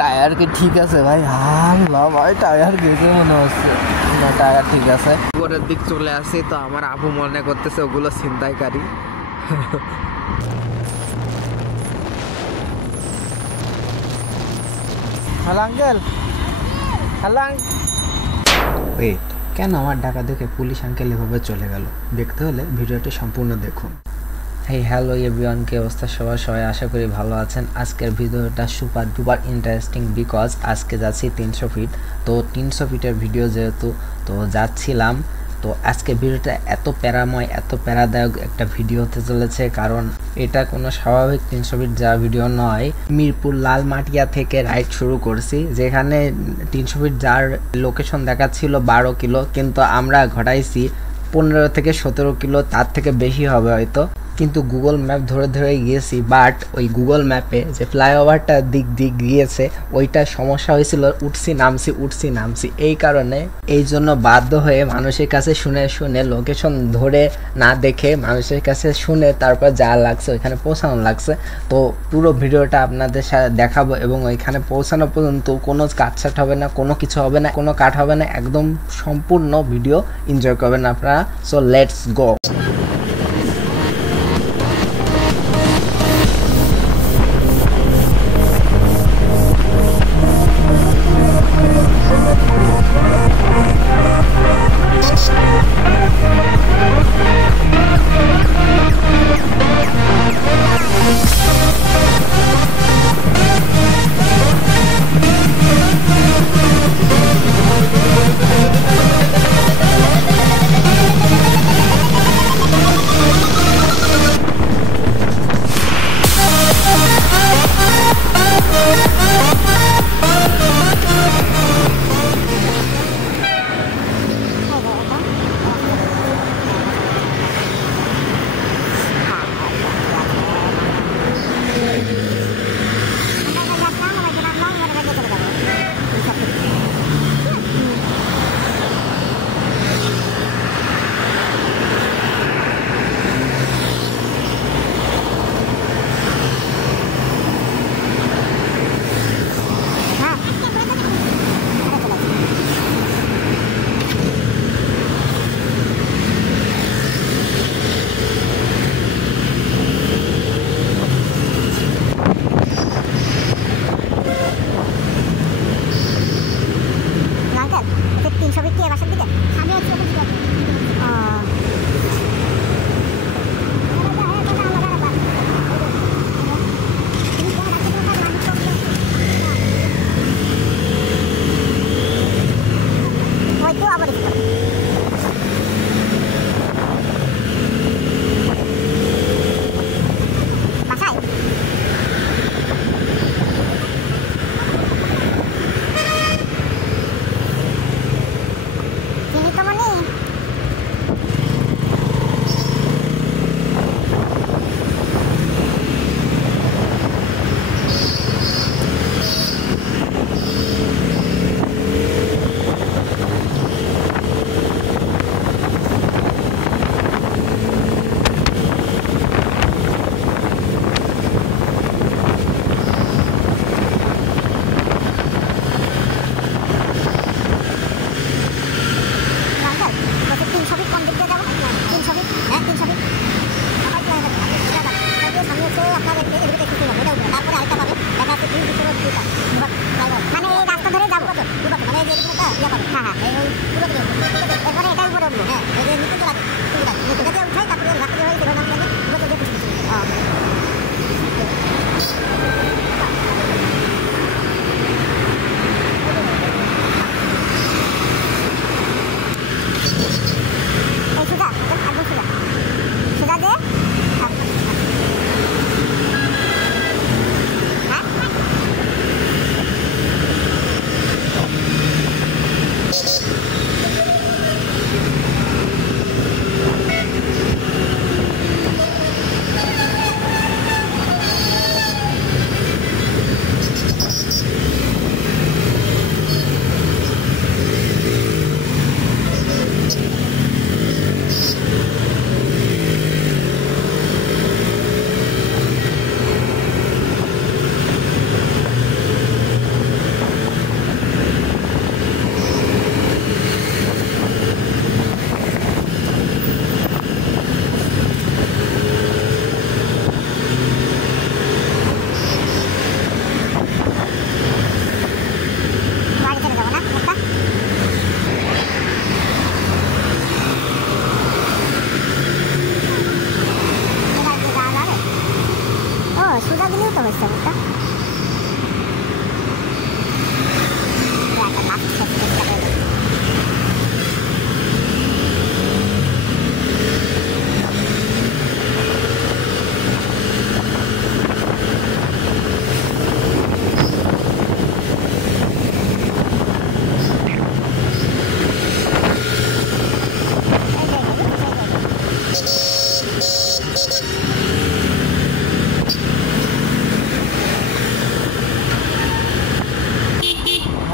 Tyre কি ঠিক আছে ভাই? আল্লাহ ভাই, টায়ার গেছে মনে হচ্ছে না, টায়ার ঠিক আছে। উপরের দিক চলে আসি তো আমার আপু মনে করতেছে ওগুলো ছিনতাইকারী। Hello uncle, hello. ওয়েট, কেন আমার ডাকা দেখে পুলিশ আঙ্কেল এভাবে চলে গেল? দেখতে হলে ভিডিওটি সম্পূর্ণ দেখুন। হেই হ্যালো এভরিওয়ান, কি অবস্থা সবাই আশা করি ভালো আছেন। আজকের ভিডিওটা সুপার ডুপার ইন্টারেস্টিং বিকজ আজকে যাচ্ছি 300 ফিট। তো 300 ফিটের ভিডিও যেহেতু তো যাচ্ছিলাম, তো আজকে ভিডিওটা এত প্যারাময় এত প্যারাদায়ক একটা ভিডিও হতে চলেছে, কারণ এটা কোনো স্বাভাবিক 300 ফিট যাওয়া ভিডিও নয়। মিরপুর লালমাটিয়া থেকে রাইড শুরু করছি, যেখানে 300 ফিট যাওয়ার লোকেশন দেখাচ্ছিল 12 কিলো, কিন্তু আমরা ঘটাইছি 15 থেকে 17 কিলো, তার থেকে বেশি হবে হয়তো। কিন্তু গুগল ম্যাপ ধরে গিয়েছি, বাট ওই গুগল ম্যাপে যে ফ্লাইওভারটা দিক গিয়েছে ওইটা সমস্যা হয়েছিল, উঠছি নামছি। এই কারণে এই জন্য বাধ্য হয়ে মানুষের কাছে শুনে লোকেশন ধরে না দেখে মানুষের কাছে শুনে তারপর যা লাগছে ওইখানে পৌঁছানো লাগছে। তো পুরো ভিডিওটা আপনাদের সাথে দেখাবো এবং ওইখানে পৌঁছানো পর্যন্ত কোনো কাটছাট হবে না, কোনো কিছু হবে না, কোনো কাট হবে না, একদম সম্পূর্ণ ভিডিও এনজয় করবেন আপনারা। So let's go.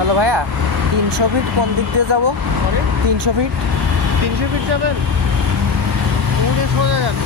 হ্যালো ভাইয়া, 300 ফিট কোন দিক দিয়ে যাবো? 300 ফিট। 300 ফিট যাবেন? উড়ে সোজা যান।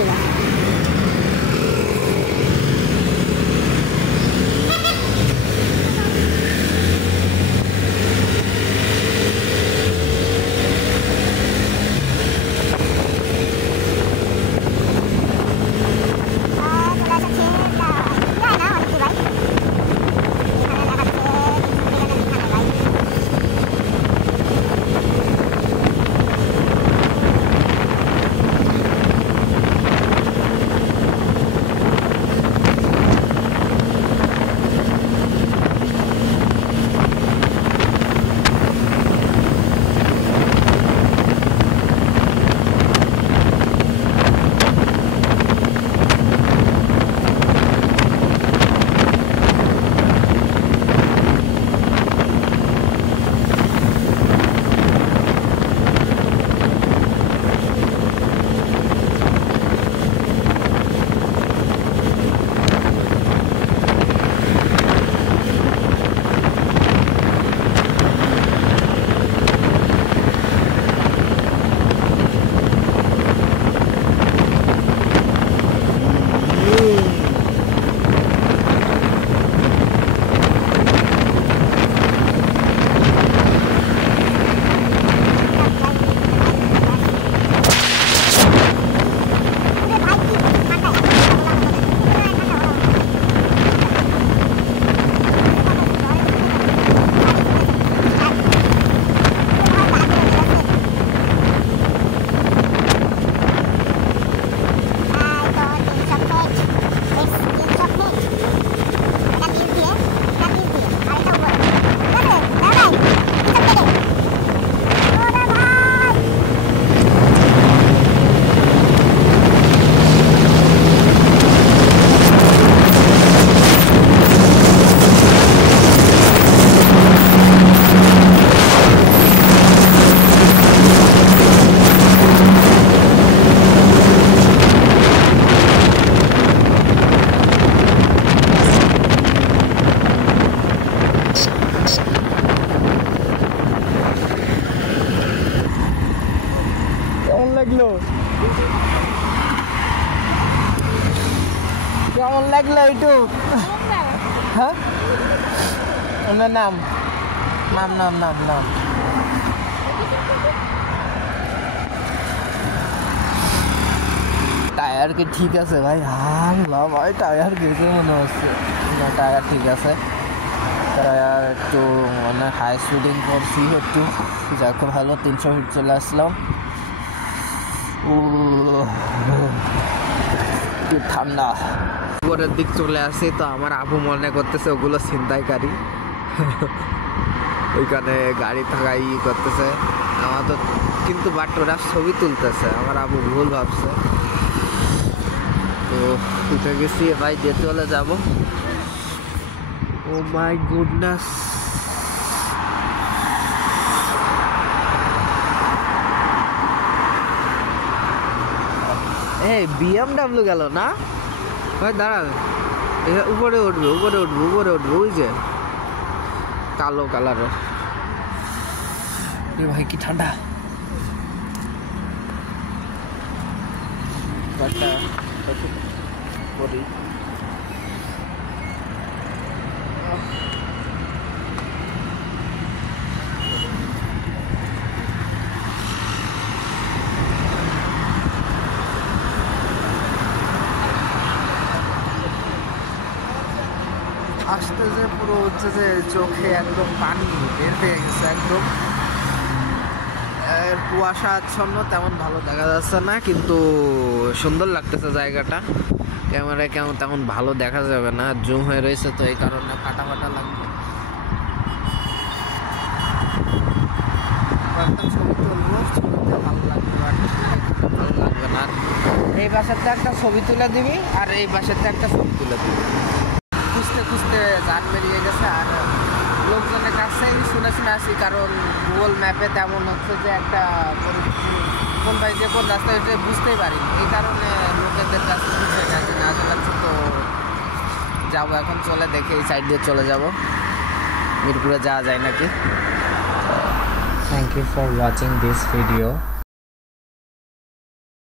ঠিক আছে। কেমন লাগলো একটু? হ্যাঁ, ওনার নাম নাম নাম নাম নাম টায়ার কি ঠিক আছে ভাই? হাল্লা ভাই, টায়ার গেছে মনে হচ্ছে। না, টায়ার ঠিক আছে। টায়ার একটু মানে হাই স্পিডিং করছি একটু, যাকে ভালো 300 ফিট চলে আসলাম। ঠান্ডা, উপরের দিক চলে আসি তো আমার আবু মনে করতেছে ওগুলো ছিনতাইকারী। ওইখানে গাড়ি থাকা করতেছে আমার তো, কিন্তু বাট ওরা ছবি তুলতেছে, আমার আবু ভুল ভাবছে। তো উঠে গেছি ভাই, যেতে হলে যাবো। ও মাই গুডনেস, এই BMW গেল না ভাই, দাঁড়ান, উপরে উঠবে উপরে উঠবে উপরে উঠবে, ওই যে কালো কালারের। ভাই কি ঠান্ডা, করি আসতে যে পুরো হচ্ছে যে চোখে একদম পানি বের হয়ে গেছে একদম। কুয়াশা আচ্ছন্ন, তেমন ভালো দেখা যাচ্ছে না, কিন্তু সুন্দর লাগতেছে জায়গাটা। ক্যামেরায় কেমন তেমন ভালো দেখা যাবে না, জুম হয়ে রয়েছে তো এই কারণে ফাটা ফাটা লাগবে। ছবি তুলবো, ছবিতে ভালো লাগবে, ভালো লাগবে না। এই বাসাতে একটা ছবি তুলে দিবি আর এই বাসাতে একটা ছবি তুলে দিবি। খুঁজতে খুঁজতে জান বেরিয়ে গেছে, আর লোকজনের কাছেই শুনে শুনে আসি, কারণ গুগল ম্যাপে তেমন হচ্ছে যে একটা কোন ভাই যে কোন রাস্তা এটা বুঝতেই পারিনি, এই কারণে লোকেদের কাছে খুঁজে গেছে না লাগছে। তো যাবো এখন, চলে দেখে এই সাইড দিয়ে চলে যাব, মিরপুরে যাওয়া যায় নাকি। Thank you for watching this video.